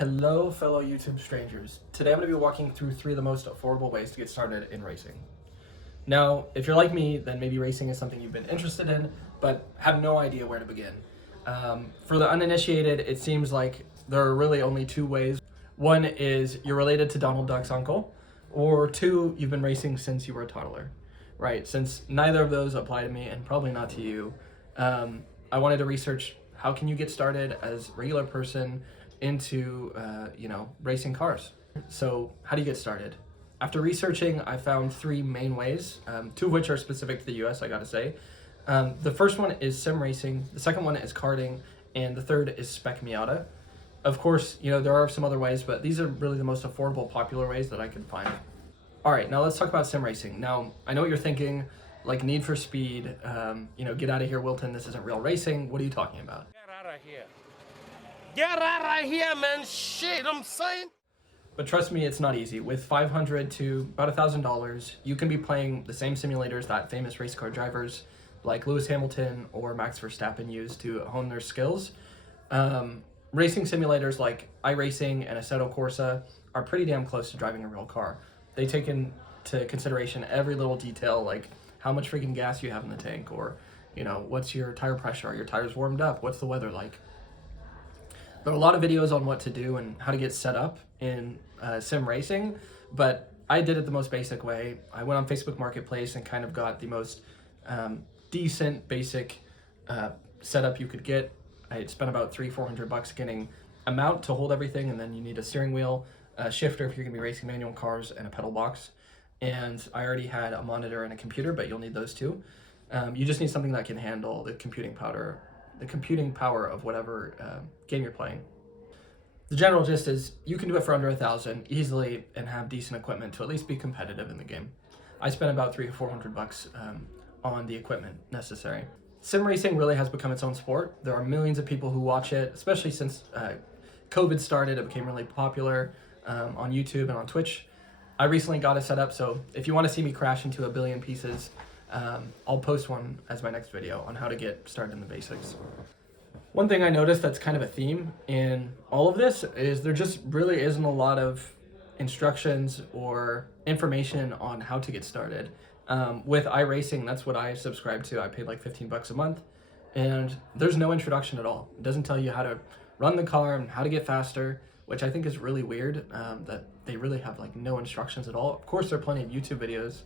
Hello, fellow YouTube strangers. Today I'm going to be walking through 3 of the most affordable ways to get started in racing. Now, if you're like me, then maybe racing is something you've been interested in, but have no idea where to begin. For the uninitiated, it seems like there are really only 2 ways. One is you're related to Donald Duck's uncle, or 2, you've been racing since you were a toddler. Right, since neither of those apply to me and probably not to you, I wanted to research how can you get started as a regular person into racing cars. So how do you get started? After researching, I found 3 main ways, 2 of which are specific to the US, I gotta say. The first one is sim racing, the second one is karting, and the third is spec Miata. Of course, there are some other ways, but these are really the most affordable, popular ways that I could find. All right, now let's talk about sim racing. Now, I know what you're thinking, like Need for Speed, get out of here, Wilton, this isn't real racing. What are you talking about? Get out of here. Get out of here, man. Shit, I'm saying. But trust me, it's not easy. With $500 to about $1,000, you can be playing the same simulators that famous race car drivers like Lewis Hamilton or Max Verstappen use to hone their skills. Racing simulators like iRacing and Assetto Corsa are pretty damn close to driving a real car. They take into consideration every little detail, like how much freaking gas you have in the tank, or what's your tire pressure, are your tires warmed up, what's the weather like. There are a lot of videos on what to do and how to get set up in sim racing, but I did it the most basic way. I went on Facebook Marketplace and kind of got the most decent, basic setup you could get. I had spent about $300-400 getting a mount to hold everything, and then you need a steering wheel, a shifter if you're gonna be racing manual cars, and a pedal box. And I already had a monitor and a computer, but you'll need those too. You just need something that can handle the computing power of whatever game you're playing. The general gist is you can do it for under $1,000 easily and have decent equipment to at least be competitive in the game. I spent about $300-400 on the equipment necessary. Sim racing really has become its own sport. There are millions of people who watch it, especially since COVID started. It became really popular on YouTube and on Twitch. I recently got it set up, so if you want to see me crash into a billion pieces, I'll post one as my next video on how to get started in the basics. One thing I noticed that's kind of a theme in all of this is there just really isn't a lot of instructions or information on how to get started. With iRacing, that's what I subscribe to. I paid like $15 a month, and there's no introduction at all. It doesn't tell you how to run the car and how to get faster, which I think is really weird, that they really have like no instructions at all. Of course, there are plenty of YouTube videos,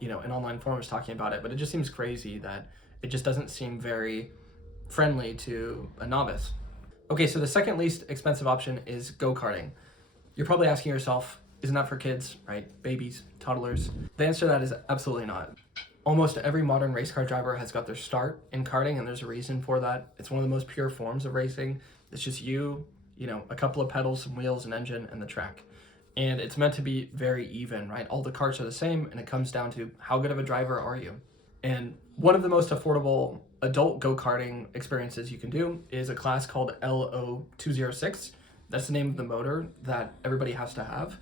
in online forums talking about it, but it just seems crazy that it just doesn't seem very friendly to a novice. Okay, so the second least expensive option is go-karting. You're probably asking yourself, isn't that for kids, right? Babies, toddlers? The answer to that is absolutely not. Almost every modern race car driver has got their start in karting, and there's a reason for that. It's one of the most pure forms of racing. It's just a couple of pedals, some wheels, an engine, and the track. And it's meant to be very even, right? All the carts are the same, and it comes down to how good of a driver are you? And one of the most affordable adult go-karting experiences you can do is a class called LO206. That's the name of the motor that everybody has to have.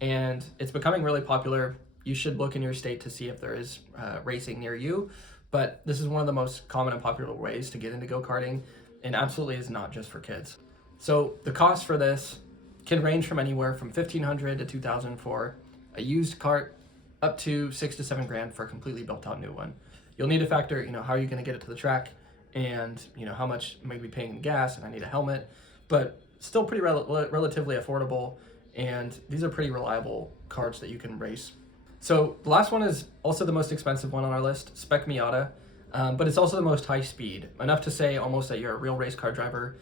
And it's becoming really popular. You should look in your state to see if there is racing near you. But this is one of the most common and popular ways to get into go-karting, and absolutely is not just for kids. So the cost for this can range from anywhere from $1,500 to $2,000 for a used cart, up to $6 to $7 grand for a completely built out new one. You'll need to factor, how are you going to get it to the track, and how much am I going to be paying in gas, and I need a helmet, but still pretty relatively affordable, and these are pretty reliable carts that you can race. So the last one is also the most expensive one on our list, spec Miata, but it's also the most high speed, enough to say almost that you're a real race car driver,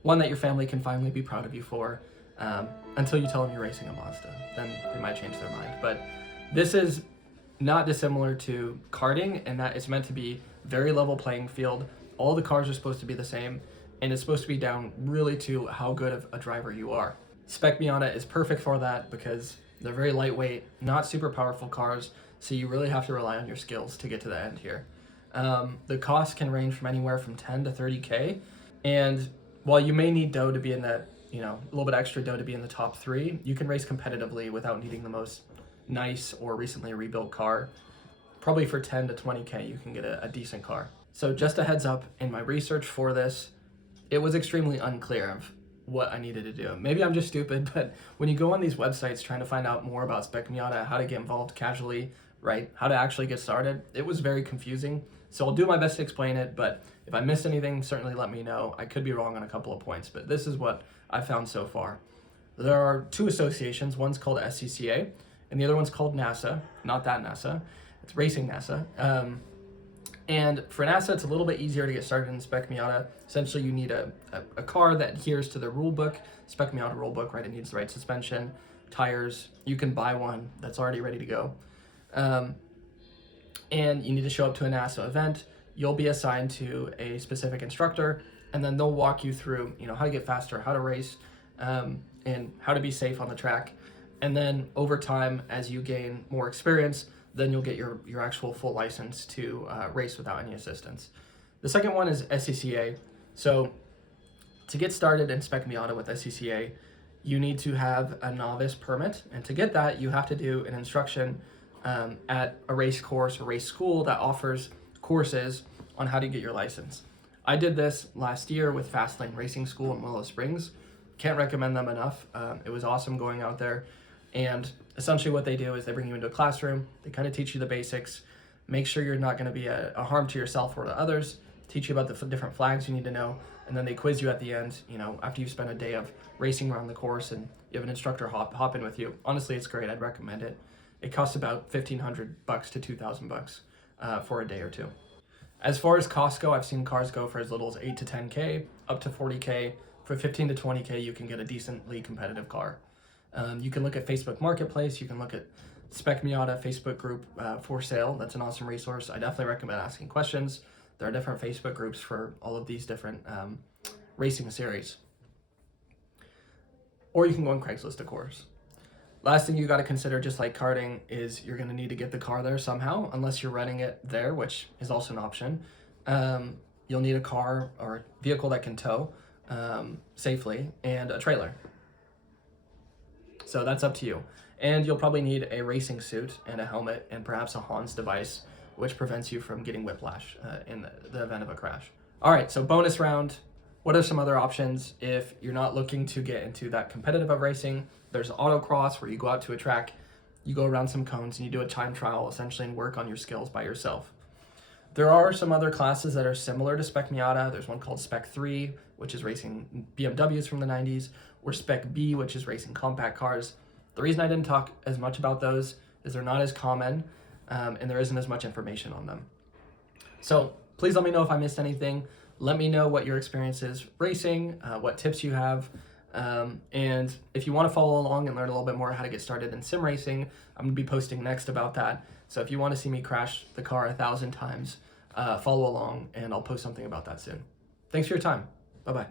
one that your family can finally be proud of you for, until you tell them you're racing a Mazda. Then they might change their mind. But this is not dissimilar to karting in that it's meant to be very level playing field. All the cars are supposed to be the same, and it's supposed to be down really to how good of a driver you are. Spec Miata is perfect for that because they're very lightweight, not super powerful cars, so you really have to rely on your skills to get to the end here. The cost can range from anywhere from 10 to 30K, and while you may need dough to be in that, a little bit extra dough to be in the top 3, you can race competitively without needing the most nice or recently rebuilt car. Probably for 10 to 20K, you can get a decent car. So just a heads up, in my research for this, it was extremely unclear of what I needed to do. Maybe I'm just stupid, but when you go on these websites trying to find out more about Spec Miata, how to get involved casually, right? How to actually get started, it was very confusing. So I'll do my best to explain it, but if I missed anything, certainly let me know. I could be wrong on a couple of points, but this is what I found so far. There are two associations. One's called SCCA, and the other one's called NASA. Not that NASA. It's Racing NASA. And for NASA, it's a little bit easier to get started in Spec Miata. Essentially, you need a car that adheres to the rule book, Spec Miata rule book, right? It needs the right suspension, tires. You can buy one that's already ready to go. And you need to show up to a NASA event. You'll be assigned to a specific instructor, and then they'll walk you through, how to get faster, how to race, and how to be safe on the track. And then over time, as you gain more experience, then you'll get your actual full license to race without any assistance. The second one is SCCA. So to get started in Spec Miata with SCCA, you need to have a novice permit. And to get that, you have to do an instruction at a race course or race school that offers courses on how to get your license. I did this last year with Fastlane Racing School in Willow Springs. Can't recommend them enough. It was awesome going out there. And essentially what they do is they bring you into a classroom, they kind of teach you the basics, make sure you're not going to be a harm to yourself or to others, teach you about the different flags you need to know, and then they quiz you at the end, after you've spent a day of racing around the course and you have an instructor hop in with you. Honestly, it's great. I'd recommend it. It costs about $1,500 to $2,000 for a day or two. As far as costs go, I've seen cars go for as little as $8 to $10K, up to $40K. For $15 to $20K, you can get a decently competitive car. You can look at Facebook Marketplace. You can look at Spec Miata Facebook group for sale. That's an awesome resource. I definitely recommend asking questions. There are different Facebook groups for all of these different racing series. Or you can go on Craigslist, of course. Last thing you got to consider, just like karting, is you're going to need to get the car there somehow, unless you're renting it there, which is also an option. You'll need a car or a vehicle that can tow safely and a trailer. So that's up to you. And you'll probably need a racing suit and a helmet and perhaps a Hans device, which prevents you from getting whiplash in the event of a crash. All right, so bonus round. What are some other options if you're not looking to get into that competitive of racing? There's autocross, where you go out to a track, you go around some cones, and you do a time trial essentially and work on your skills by yourself. There are some other classes that are similar to Spec Miata. There's one called Spec 3, which is racing BMWs from the 90s, or Spec B, which is racing compact cars. The reason I didn't talk as much about those is they're not as common, and there isn't as much information on them. So please let me know if I missed anything. Let me know what your experience is racing, what tips you have, and if you want to follow along and learn a little bit more how to get started in sim racing, I'm going to be posting next about that. So if you want to see me crash the car 1,000 times, follow along, and I'll post something about that soon. Thanks for your time. Bye-bye.